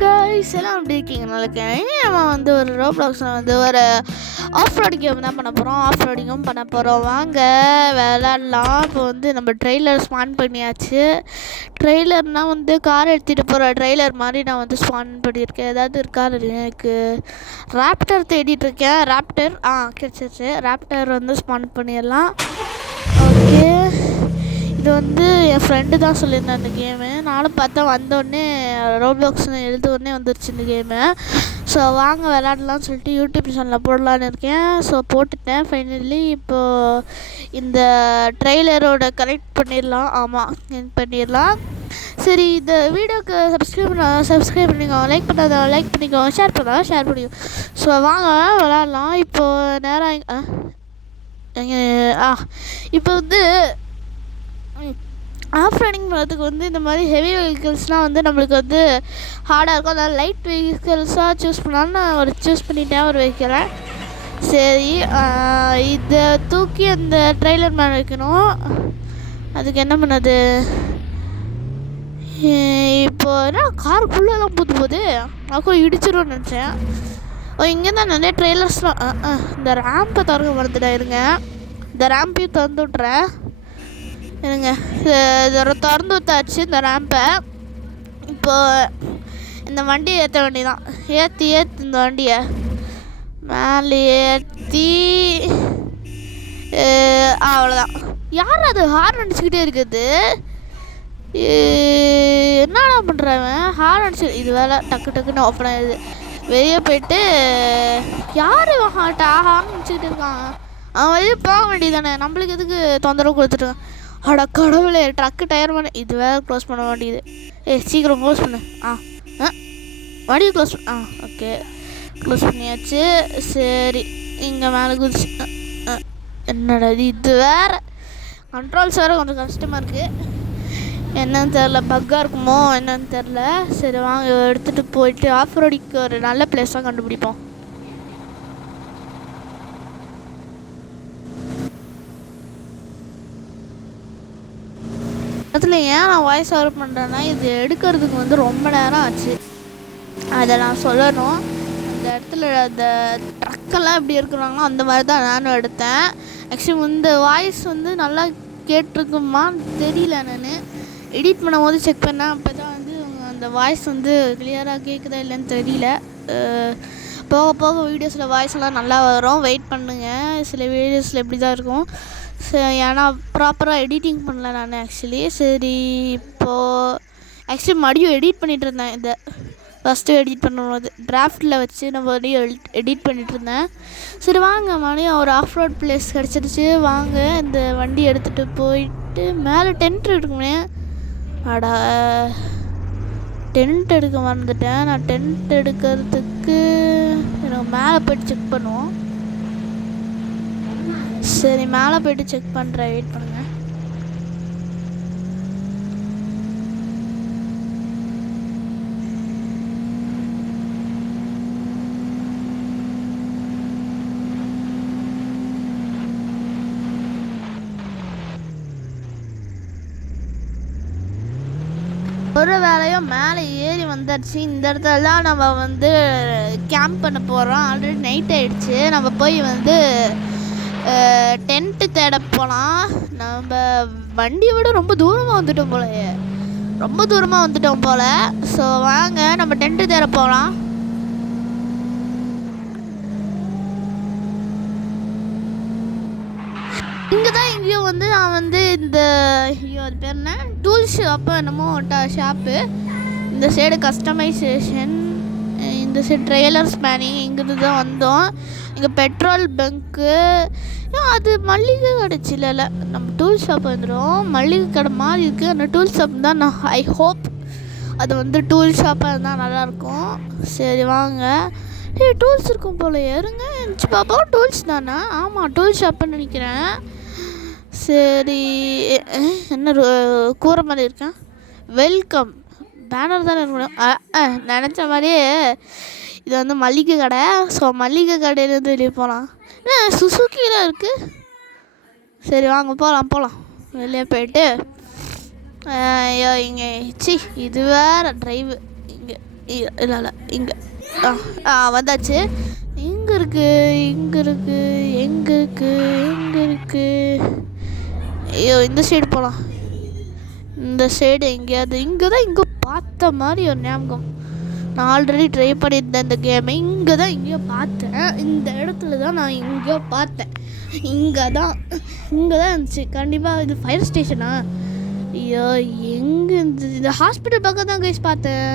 Guys எல்லாம் எப்படி இருக்கீங்க? நல்லா இருக்கேன். நம்ம வந்து ஒரு ரோப்ளாக்ஸில் வந்து ஒரு ஆஃப் ரோடு கேம் தான் பண்ண போகிறோம். ஆஃப் ரோடிங்கும் பண்ண போகிறோம். வாங்க விளாட்லாம். இப்போ வந்து நம்ம ட்ரெய்லர் ஸ்பான் பண்ணியாச்சு. ட்ரெய்லர்னால் வந்து கார் எடுத்துகிட்டு போகிற ட்ரெய்லர் மாதிரி நான் வந்து ஸ்பான் பண்ணியிருக்கேன். ஏதாவது இருக்கா எனக்கு ராப்டர் தேடிட்டுருக்கேன். ராப்டர் கிடச்சிருச்சு. ராப்டர் வந்து ஸ்பான் பண்ணிடலாம். ஓகே, இது வந்து என் ஃப்ரெண்டு தான் சொல்லியிருந்தேன் இந்த கேமு. நானும் பார்த்தா வந்தோடனே ரோப்ளாக்ஸ்னு எழுதோடனே வந்துருச்சு இந்த கேமு. ஸோ வாங்க விளாட்லான்னு சொல்லிட்டு யூடியூப் சேனலில் போடலான்னு இருக்கேன். ஸோ போட்டுட்டேன் ஃபைனலி. இப்போது இந்த ட்ரெய்லரோட கனெக்ட் பண்ணிடலாம். கனெக்ட் பண்ணிடலாம். சரி, இந்த வீடியோக்கு சப்ஸ்கிரைப் பண்ணிக்கோங்க. லைக் பண்ணாத லைக் பண்ணிக்கோங்க. ஷேர் பண்ணால் ஷேர் பண்ணிக்கோங்க. ஸோ வாங்க விளாட்லாம். இப்போது நேராக இப்போ வந்து ஆஃப் ரைடிங் பண்ணுறதுக்கு வந்து இந்த மாதிரி ஹெவி வெஹிக்கிள்ஸ்லாம் வந்து நம்மளுக்கு வந்து ஹார்டாக இருக்கும். அதனால் லைட் வெஹிக்கிள்ஸாக சூஸ் பண்ணாலும் நான் சூஸ் பண்ணிட்டேன் ஒரு வெஹிக்கிளை. சரி, இதை தூக்கி அந்த ட்ரெய்லர் மேலே வைக்கணும். அதுக்கு என்ன பண்ணது? இப்போ என்ன காருக்குள்ளெல்லாம் போகுது. நான் இடிச்சிடும்னு நினச்சேன். இங்கே தான் நிறைய ட்ரெய்லர்ஸ்லாம். இந்த ரேம்பை திறக்க மறந்துட்டேன். இருங்க, இந்த ரேம்பையும் திறந்து விட்றேன். இருங்க, இதை திறந்து விட்டாச்சு இந்த ரேம்பை. இப்போ இந்த வண்டியை ஏற்ற வேண்டியதான். ஏற்றி இந்த வண்டியை மேலே ஏற்றி அவ்வளோதான். யார் அது ஹார்ன் அடிச்சுக்கிட்டே இருக்குது? என்னடா பண்ணுறவன் ஹார்ன் அடிச்சு? இது வேலை டக்குன்னு ஓப்பன் ஆகிடுது. வெளியே போயிட்டு யார் ஹார்ன் அடிச்சுக்கிட்டு இருக்கான்? அவன் வெளியே போக வேண்டியதானே, நம்மளுக்கு எதுக்கு தொந்தரவு கொடுத்துட்டு? அட கடவுளே, ட்ரக்கு டயர் பண்ண இது வேறு க்ளோஸ் பண்ண வேண்டியது. சீக்கிரம் க்ளோஸ் பண்ணு. வண்டியை க்ளோஸ் பண்ண. ஓகே, க்ளோஸ் பண்ணியாச்சு. சரி, இங்கே மேலே குதிச்சு. என்னடா இது வேறு கண்ட்ரோல்ஸ் வேறு கொஞ்சம் கஷ்டமாக இருக்குது. என்னன்னு தெரில, பக்காக இருக்குமோ என்னன்னு தெரில. சரி வாங்க எடுத்துகிட்டு போயிட்டு ஆஃப் ரோடிக்கு ஒரு நல்ல பிளேஸாக கண்டுபிடிப்போம். அதில் ஏன் நான் வாய்ஸ் ஓவர் பண்ணுறேன்னா, இது எடுக்கிறதுக்கு வந்து ரொம்ப நேரம் ஆச்சு. அதை நான் சொல்லணும். அந்த இடத்துல அந்த ட்ரக்கெல்லாம் எப்படி இருக்கிறாங்களோ அந்த மாதிரி தான் நானும் எடுத்தேன். ஆக்சுவலி இந்த வாய்ஸ் வந்து நல்லா கேட்டிருக்குமான்னு தெரியல. நான் எடிட் பண்ணும் போது செக் பண்ணேன். அப்போ தான் வந்து அந்த வாய்ஸ் வந்து கிளியராக கேட்குதா இல்லைன்னு தெரியல. போக போக வீடியோஸில் வாய்ஸ்லாம் நல்லா வரும். வெயிட் பண்ணுங்கள். சில வீடியோஸில் எப்படி தான் இருக்கும். ஏன்னா ப்ராப்பராக எடிட்டிங் பண்ணல நான் ஆக்சுவலி. சரி, இப்போது மறுபடியும் எடிட் பண்ணிகிட்டு இருந்தேன். இந்த ஃபஸ்ட்டு எடிட் பண்ணும்போது டிராஃப்டில் வச்சு நான் மறுபடியும் எடிட் பண்ணிகிட்டு இருந்தேன். சரி வாங்க, மறுபடியும் ஒரு ஆஃப் ரோட் பிளேஸ் கிடச்சிருச்சு. வாங்க இந்த வண்டி எடுத்துகிட்டு போயிட்டு மேலே டென்ட் இருக்குமே. டென்ட் எடுக்க மறந்துட்டேன். நான் டென்ட் எடுக்கிறதுக்கு எனக்கு மேலே போய்ட்டு செக் பண்ணுவோம். சரி, மேலே போய்ட்டு செக் பண்ணுறேன். வெயிட் பண்ணுங்க. ஒரு வேலையும் மேலே ஏறி வந்துடுச்சு. இந்த இடத்துல தான் நம்ம வந்து கேம்ப் பண்ண போகிறோம். ஆல்ரெடி நைட் ஆகிடுச்சு. நம்ம போய் வந்து டென்ட்டு தேட போகலாம். நம்ம வண்டியை விட ரொம்ப தூரமாக வந்துட்டோம் போல. ஸோ வாங்க நம்ம டென்ட்டு தேட போகலாம். இங்கே தான் எங்கேயும் வந்து நான் வந்து இந்த அது பேர் என்ன டூல் ஷாப்பு என்னமோ ஷாப்பு. இந்த சைடு கஸ்டமைசேஷன், இந்த சைடு ட்ரெய்லர் ஸ்பேனிங். இங்கிருந்து தான் வந்தோம். இங்கே பெட்ரோல் பங்க்கு. அது மளிகை கடை இல்லை, நம்ம டூல் ஷாப் வந்துடும். மளிகை கடை மாதிரி இருக்குது. அந்த டூல் ஷாப் தான் ஐ ஹோப் அது வந்து டூல் ஷாப்பாக இருந்தால் நல்லாயிருக்கும். சரி வாங்க. டூல்ஸ் இருக்கும் போல. ஏறுங்க பாப்பா, டூல்ஸ் தானே? ஆமாம், டூல் ஷாப்புன்னு நினைக்கிறேன். சரி, என்ன கூரை மாதிரி இருக்கேன். வெல்கம் பேனர் தானே இருக்கணும். நினச்ச மாதிரியே இது வந்து மளிகை கடை. ஸோ மளிகை கடையிலேருந்து வெளியே போகலாம். சுசுக்கியில் இருக்குது. சரி வாங்க போகலாம். வெளியே போயிட்டு ஐயோ இங்கே இது வேறு ட்ரைவு. இங்கே இல்லை இல்லை இங்கே வந்தாச்சு. எங்கே இருக்குது எங்கே இருக்குது எங்கே இருக்குது எங்கே இருக்குது? ஐயோ இந்த சைடு போகலாம். இந்த சைடு எங்கேயாவது இங்கே தான் இங்கே பார்த்த மாதிரி ஒரு ஞாபகம். நான் ஆல்ரெடி ட்ரை பண்ணியிருந்தேன் இந்த கேமை. இங்கே தான் எங்கேயோ பார்த்தேன். இந்த இடத்துல தான் நான் எங்கேயோ பார்த்தேன். இங்கே தான் இருந்துச்சு கண்டிப்பாக. இது ஃபயர் ஸ்டேஷனா? ஐயோ எங்கே இருந்துச்சு? இந்த ஹாஸ்பிட்டல் பக்கம் தான் கைஸ் பார்த்தேன்.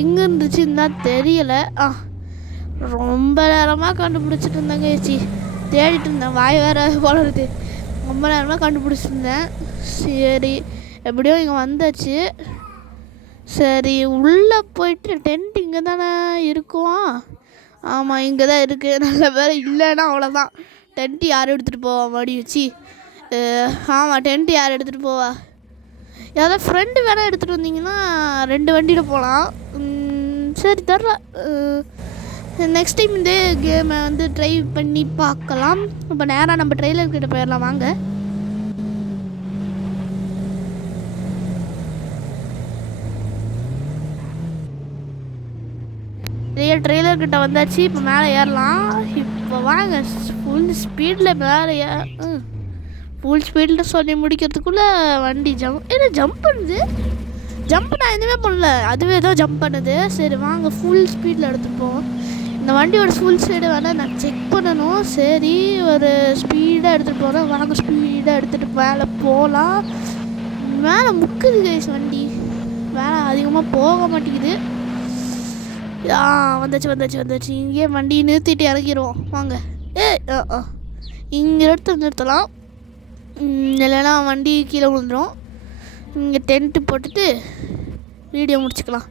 எங்கே இருந்துச்சுன்னு தான் தெரியலை. ரொம்ப நேரமாக கண்டுபிடிச்சிட்டு இருந்தேன் கைச்சி. தேடிட்டு இருந்தேன். வாய் வேறு வளருது. ரொம்ப நேரமாக கண்டுபிடிச்சிருந்தேன். சரி எப்படியோ இங்கே வந்தாச்சு. சரி உள்ளே போயிட்டு டென்ட் இங்கே தானே இருக்கும். ஆமாம் இங்கே தான் இருக்குது. நல்ல பேர் இல்லைன்னா அவ்வளோதான். டென்ட்டு யார் எடுத்துகிட்டு போவா மடி வச்சு? ஆமாம் டென்ட்டு யார் எடுத்துகிட்டு போவா? யாராவது ஃப்ரெண்டு வேணால் எடுத்துகிட்டு வந்தீங்கன்னா 2 வண்டியில் போகலாம். சரி தரல. நெக்ஸ்ட் டைம் இந்த கேமை வந்து ட்ரை பண்ணி பார்க்கலாம். இப்போ நேராக நம்ம ட்ரெய்லர்கிட்ட போயிடலாம் வாங்க. ட்ரெய்லர்கிட்ட வந்தாச்சு. இப்போ மேலே ஏறலாம். இப்போ வாங்க ஃபுல் ஸ்பீடில் மேலே ஃபுல் ஸ்பீடில் சொல்லி முடிக்கிறதுக்குள்ளே வண்டி ஜம்ப் பண்ணுது. ஜம்ப் நான் எதுவுமே பண்ணல, அதுவே தான் ஜம்ப் பண்ணுது. சரி வாங்க ஃபுல் ஸ்பீடில் எடுத்துப்போம். இந்த வண்டியோட ஃபுல் ஸ்பீடை வேணால் நான் செக் பண்ணணும். சரி ஒரு ஸ்பீடாக எடுத்துகிட்டு போகிறேன். வாங்க ஸ்பீடாக எடுத்துகிட்டு மேலே போகலாம். மேலே முக்குது கைஸ் வண்டி. மேலே அதிகமாக போக மாட்டேங்குது. வந்தாச்சு. இங்கே வண்டி நிறுத்திட்டு இறங்கிடுவோம் வாங்க. இங்கே நிறுத்தலாம். இல்லைன்னா வண்டி கீழே விழுந்துடும். இங்கே டென்ட்டு போட்டுட்டு வீடியோ முடிச்சுக்கலாம்.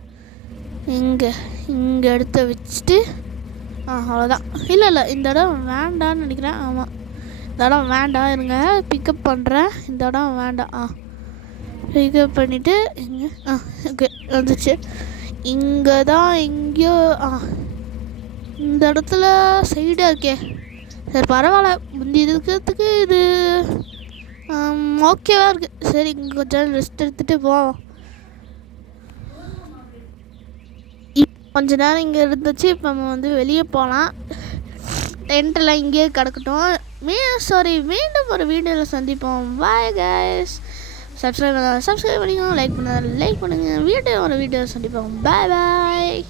இங்கே எடுத்து வச்சுட்டு அவ்வளோதான். இல்லை இந்த இடம் வேண்டான்னு நினைக்கிறேன். ஆமாம் இந்த இடம் வேண்டாம். இருங்க பிக்கப் பண்ணுறேன். இந்த இடம் வேண்டாம். பிக்கப் பண்ணிவிட்டு இங்கே ஓகே வந்துச்சு. இங்கே தான் எங்கேயோ இந்த இடத்துல சைடாக இருக்கே. சரி பரவாயில்ல, முந்தி இருக்கிறதுக்கு இது ஓகேவா இருக்குது. சரி இங்கே கொஞ்சம் ரெஸ்ட் எடுத்துகிட்டு போவோம். கொஞ்ச நேரம் இங்கே இருந்துச்சு. இப்போ நம்ம வந்து வெளியே போகலாம். டென்ட்டெல்லாம் இங்கேயே கிடக்கட்டும். மீண்டும் ஒரு வீடியோவில் சந்திப்போம். Bye guys. சப்ஸ்கிரைப் பண்ணிக்கோங்க, லைக் பண்ணுங்கள். வீடியோ சந்திப்போம். பாய் பாய்.